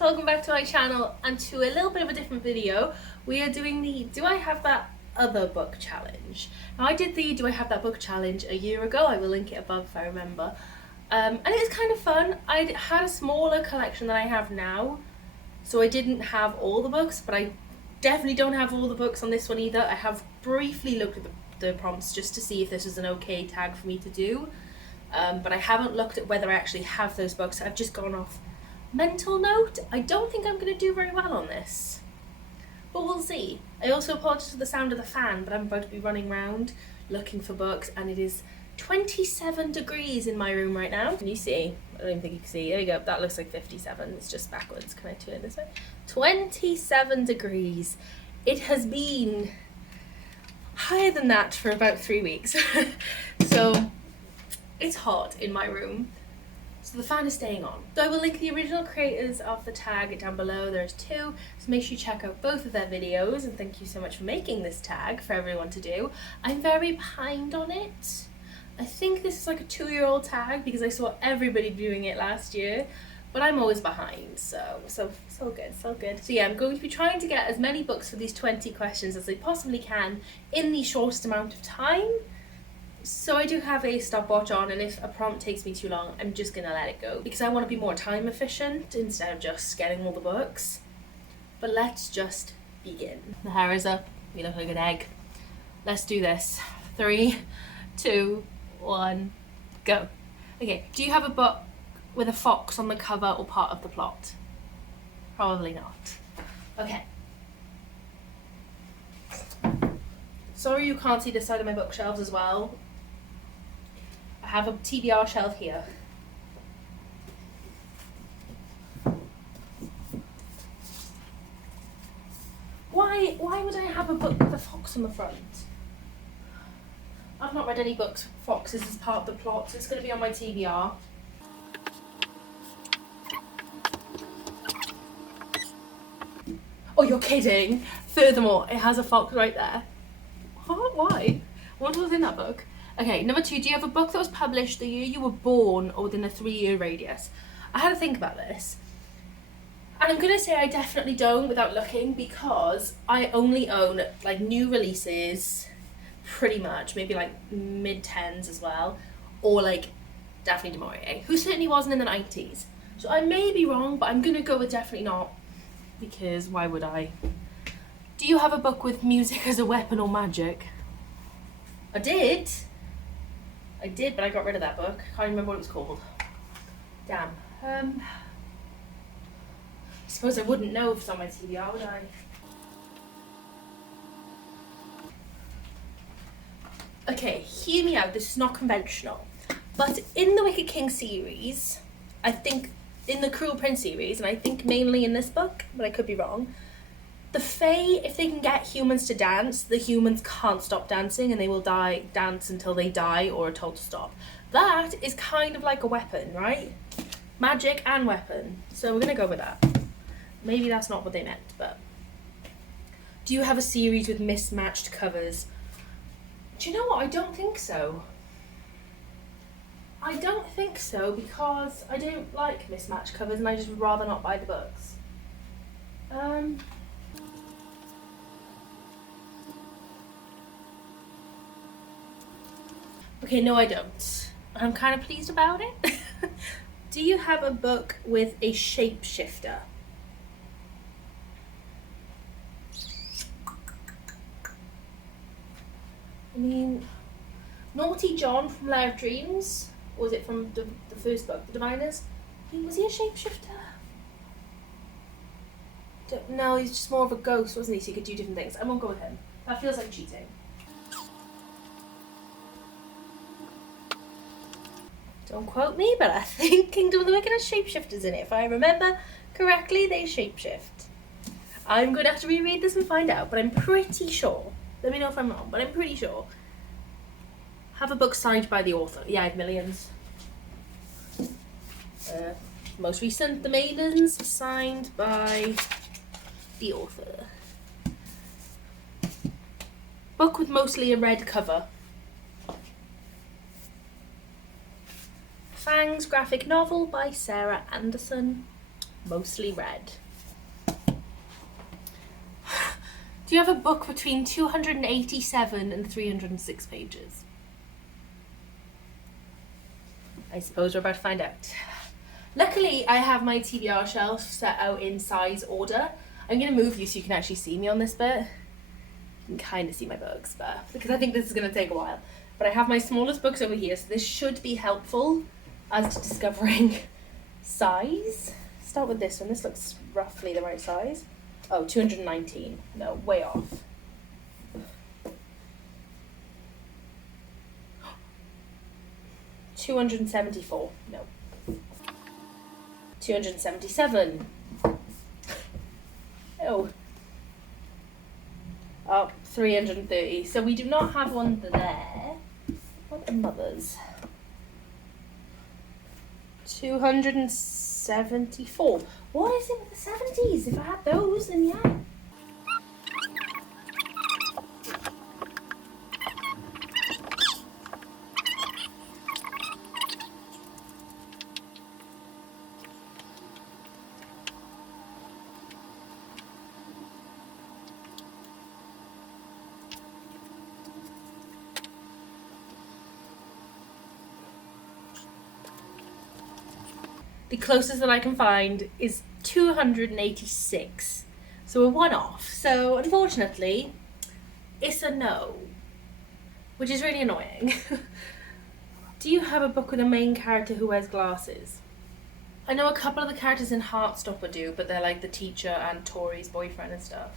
welcome back to my channel and to a little bit of a different video. We are doing the Do I Have That Other Book challenge. Now I did the Do I Have That Book challenge a year ago. I will link it above if I remember. And it was kind of fun. I had a smaller collection than I have now, so I didn't have all the books, but I definitely don't have all the books on this one either. I have briefly looked at the prompts just to see if this is an okay tag for me to do, but I haven't looked at whether I actually have those books. I've just gone off mental note. I don't think I'm going to do very well on this, but we'll see. I also apologise for the sound of the fan, but I'm about to be running around looking for books, and it is 27 degrees in my room right now. Can you see? I don't even think you can see. There you go. That looks like 57. It's just backwards. Can I turn it this way? 27 degrees. It has been higher than that for about 3 weeks. So it's hot in my room. So the fan is staying on. So I will link the original creators of the tag down below. There's two, so make sure you check out both of their videos, and thank you so much for making this tag for everyone to do. I'm very behind on it. I think this is like a 2-year-old tag because I saw everybody doing it last year, but I'm always behind, so good. So yeah, I'm going to be trying to get as many books for these 20 questions as I possibly can in the shortest amount of time. So I do have a stopwatch on, and if a prompt takes me too long, I'm just gonna let it go because I want to be more time efficient instead of just getting all the books. But let's just begin. The hair is up, we look like an egg. Let's do this. 3, 2, 1, go. Okay, do you have a book with a fox on the cover or part of the plot? Probably not. Okay. Sorry you can't see this side of my bookshelves as well. I have a TBR shelf here. Why would I have a book with a fox on the front? I've not read any books with foxes as part of the plot, so it's going to be on my TBR. Oh, you're kidding! Furthermore, it has a fox right there. What? Why? What was in that book? Okay, number 2, do you have a book that was published the year you were born or within a 3-year radius? I had to think about this. And I'm going to say I definitely don't without looking, because I only own like new releases, pretty much, maybe like mid-10s as well, or like Daphne du Maurier, who certainly wasn't in the 90s. So I may be wrong, but I'm going to go with definitely not, because why would I? Do you have a book with music as a weapon or magic? I did, but I got rid of that book. Can't remember what it was called. Damn. I suppose I wouldn't know if it's on my TBR, would I? Okay, hear me out. This is not conventional. But in the Wicked King series, I think in the Cruel Prince series, and I think mainly in this book, but I could be wrong, the Fae, if they can get humans to dance, the humans can't stop dancing and they will dance until they die or are told to stop. That is kind of like a weapon, right? Magic and weapon. So we're going to go with that. Maybe that's not what they meant, but... Do you have a series with mismatched covers? Do you know what? I don't think so. I don't think so because I don't like mismatched covers and I just would rather not buy the books. Okay, no I don't. I'm kind of pleased about it. Do you have a book with a shapeshifter? I mean, Naughty John from Lair of Dreams, or was it from the first book, The Diviners? Was he a shapeshifter? No, he's just more of a ghost, wasn't he? So he could do different things. I won't go with him. That feels like cheating. Don't quote me, but I think Kingdom of the Wicked has shapeshifters in it. If I remember correctly, they shapeshift. I'm going to have to reread this and find out, but I'm pretty sure. Let me know if I'm wrong, but I'm pretty sure. Have a book signed by the author. Yeah, I have millions. Most recent, The Maidens, signed by the author. Book with mostly a red cover. Fangs graphic novel by Sarah Anderson. mostly read. Do you have a book between 287 and 306 pages? I suppose we're about to find out. Luckily, I have my TBR shelf set out in size order. I'm going to move you so you can actually see me on this bit. You can kind of see my books, but because I think this is going to take a while. But I have my smallest books over here, so this should be helpful as to discovering size. Start with this one. This looks roughly the right size. Oh, 219. No, way off. $274. No. 277. Oh. Oh, 330. So we do not have one there. What are mothers? 274. What is it with the 70s? If I had those, then yeah. The closest that I can find is 286. So a one-off. So unfortunately, it's a no, which is really annoying. Do you have a book with a main character who wears glasses? I know a couple of the characters in Heartstopper do, but they're like the teacher and Tori's boyfriend and stuff.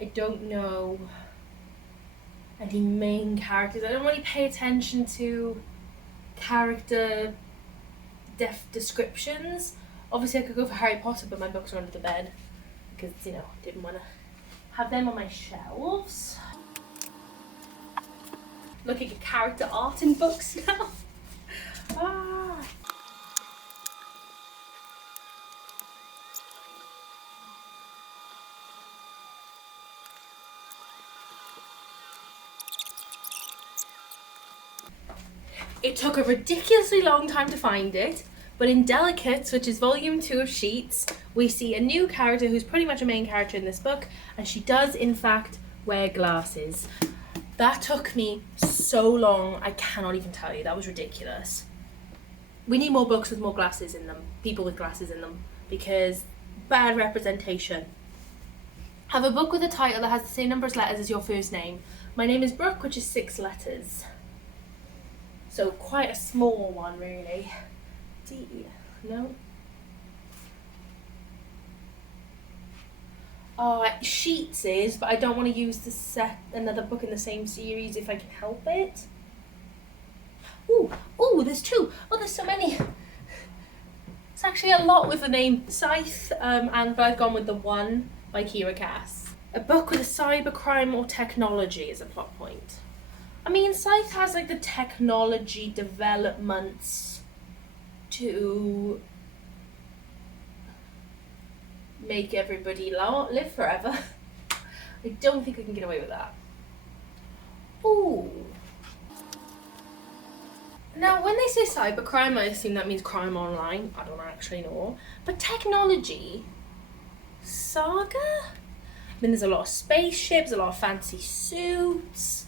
I don't know any main characters. I don't really pay attention to character descriptions. Obviously I could go for Harry Potter, but my books are under the bed because, you know, didn't want to have them on my shelves. Looking at character art in books now. Ah. It took a ridiculously long time to find it, but in Delicates, which is volume 2 of Sheets, we see a new character who's pretty much a main character in this book, and she does in fact wear glasses. That took me so long, I cannot even tell you, that was ridiculous. We need more books with more glasses in them, people with glasses in them, because bad representation. Have a book with a title that has the same number of letters as your first name. My name is Brooke, which is 6 letters. So quite a small one, really. D, no. Oh, Sheets is, but I don't want to use another book in the same series if I can help it. Ooh, there's 2. Oh, there's so many. It's actually a lot with the name Scythe, but I've gone with the one by Kira Cass. A book with a cybercrime or technology is a plot point. I mean, Scythe has like the technology developments to make everybody live forever. I don't think we can get away with that. Ooh. Now, when they say cybercrime, I assume that means crime online. I don't actually know. But technology? Saga? I mean, there's a lot of spaceships, a lot of fancy suits.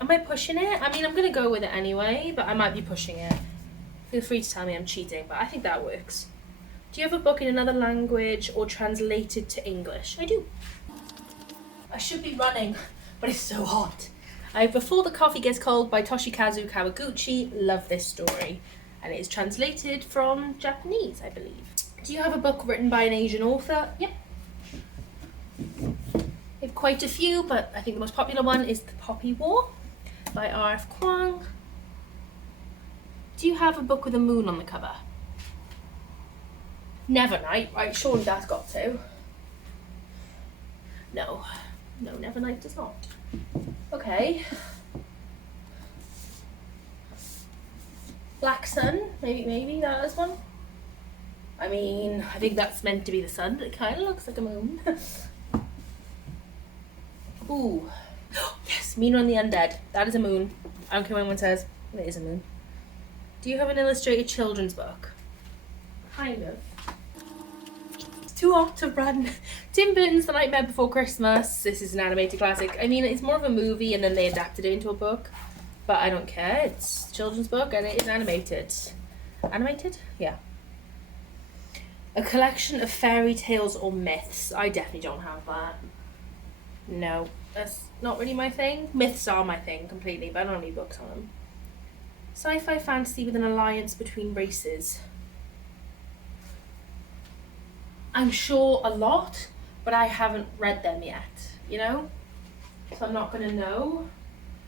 Am I pushing it? I mean, I'm going to go with it anyway, but I might be pushing it. Feel free to tell me I'm cheating, but I think that works. Do you have a book in another language or translated to English? I do. I should be running, but it's so hot. I have Before the Coffee Gets Cold by Toshikazu Kawaguchi. Love this story. And it is translated from Japanese, I believe. Do you have a book written by an Asian author? Yep. I have quite a few, but I think the most popular one is The Poppy War by R.F. Kuang. Do you have a book with a moon on the cover? Nevernight, right, surely that's got to. No, Nevernight does not. Okay. Black Sun, maybe that is one. I mean, I think that's meant to be the sun, but it kind of looks like a moon. Ooh. Yes, Mina and the Undead. That is a moon. I don't care what anyone says. It is a moon. Do you have an illustrated children's book? Kind of. It's too hot to run. Tim Burton's The Nightmare Before Christmas. This is an animated classic. I mean, it's more of a movie and then they adapted it into a book. But I don't care. It's a children's book and it is animated. Animated? Yeah. A collection of fairy tales or myths. I definitely don't have that. No, that's not really my thing. Myths are my thing completely, but I don't have any books on them. Sci-fi fantasy with an alliance between races. I'm sure a lot, but I haven't read them yet, you know? So I'm not gonna know.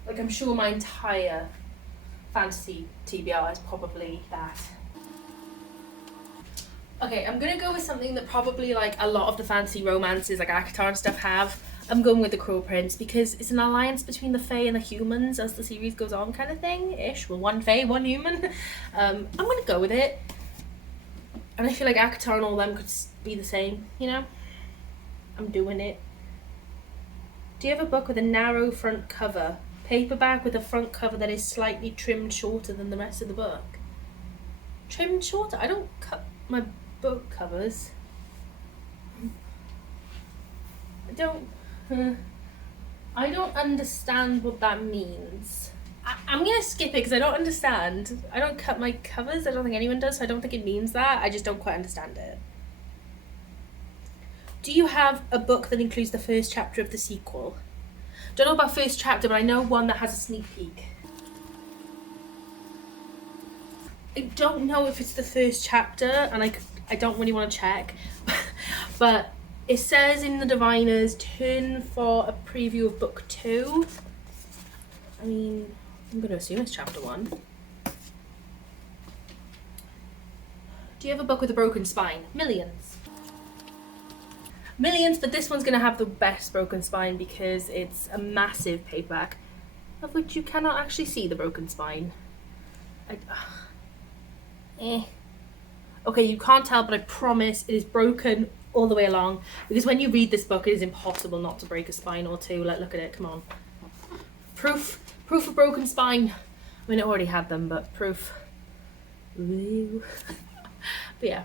Like, I'm sure my entire fantasy TBR is probably that. Okay, I'm gonna go with something that probably like a lot of the fantasy romances like ACOTAR and stuff have. I'm going with the Cruel Prince because it's an alliance between the Fae and the humans as the series goes on, kind of thing-ish. Well, one Fae, one human. I'm gonna go with it. And I feel like ACOTAR and all them could be the same, you know? I'm doing it. Do you have a book with a narrow front cover? Paperback with a front cover that is slightly trimmed shorter than the rest of the book. Trimmed shorter? I don't cut my book covers. I don't understand what that means. I'm gonna skip it because I don't understand. I don't cut my covers. I don't think anyone does, so I don't think it means that. I just don't quite understand it. Do you have a book that includes the first chapter of the sequel? Don't know about first chapter, but I know one that has a sneak peek. I don't know if it's the first chapter, and I don't really want to check, but it says in the Diviners, turn for a preview of book 2. I mean, I'm going to assume it's chapter 1. Do you have a book with a broken spine? Millions. Millions, but this one's going to have the best broken spine because it's a massive paperback, of which you cannot actually see the broken spine. Okay, you can't tell, but I promise it is broken all the way along, because when you read this book, it is impossible not to break a spine or two. Like, look at it, come on. Proof of broken spine. I mean, it already had them, but proof. Ooh. But yeah,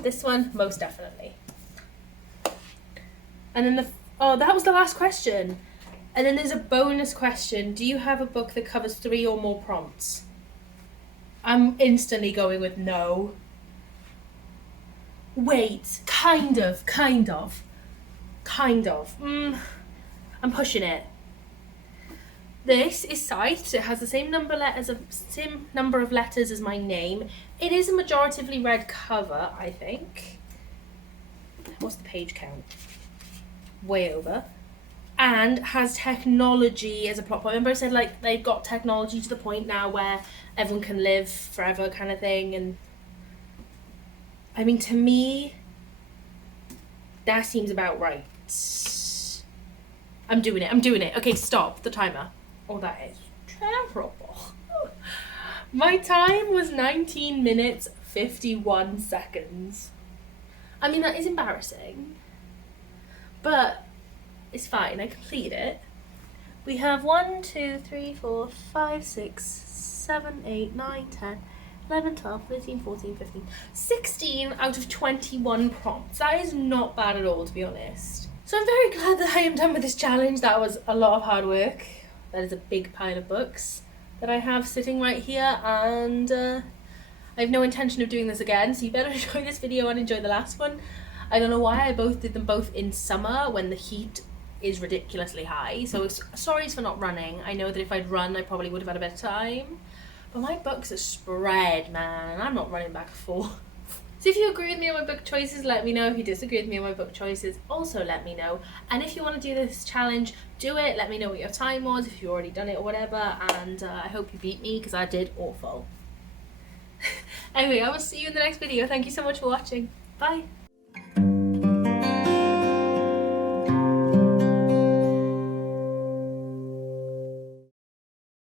this one, most definitely. And then that was the last question. And then there's a bonus question. Do you have a book that covers 3 or more prompts? I'm instantly going with no. Wait, kind of. I'm pushing it. This is Scythes. It has the same number of letters as my name. It is a majoritively read cover, I think. What's the page count? Way over. And has technology as a plot point. Remember I said like they've got technology to the point now where everyone can live forever kind of thing, and I mean, to me, that seems about right. I'm doing it. Okay, stop the timer. Oh, that is terrible. My time was 19 minutes, 51 seconds. I mean, that is embarrassing, but it's fine. I completed it. We have 1, 2, 3, 4, 5, 6, 7, 8, 9, 10, 11, 12, 13, 14, 15, 16 out of 21 prompts. That is not bad at all, to be honest. So I'm very glad that I am done with this challenge. That was a lot of hard work. That is a big pile of books that I have sitting right here, and I have no intention of doing this again, so you better enjoy this video and enjoy the last one. I don't know why I did them both in summer when the heat is ridiculously high, so sorry for not running. I know that if I'd run I probably would have had a better time, but my books are spread, man. I'm not running back and forth. So if you agree with me on my book choices, let me know. If you disagree with me on my book choices, also let me know. And if you want to do this challenge, do it. Let me know what your time was, if you've already done it or whatever, and I hope you beat me because I did awful. Anyway, I will see you in the next video. Thank you so much for watching. Bye.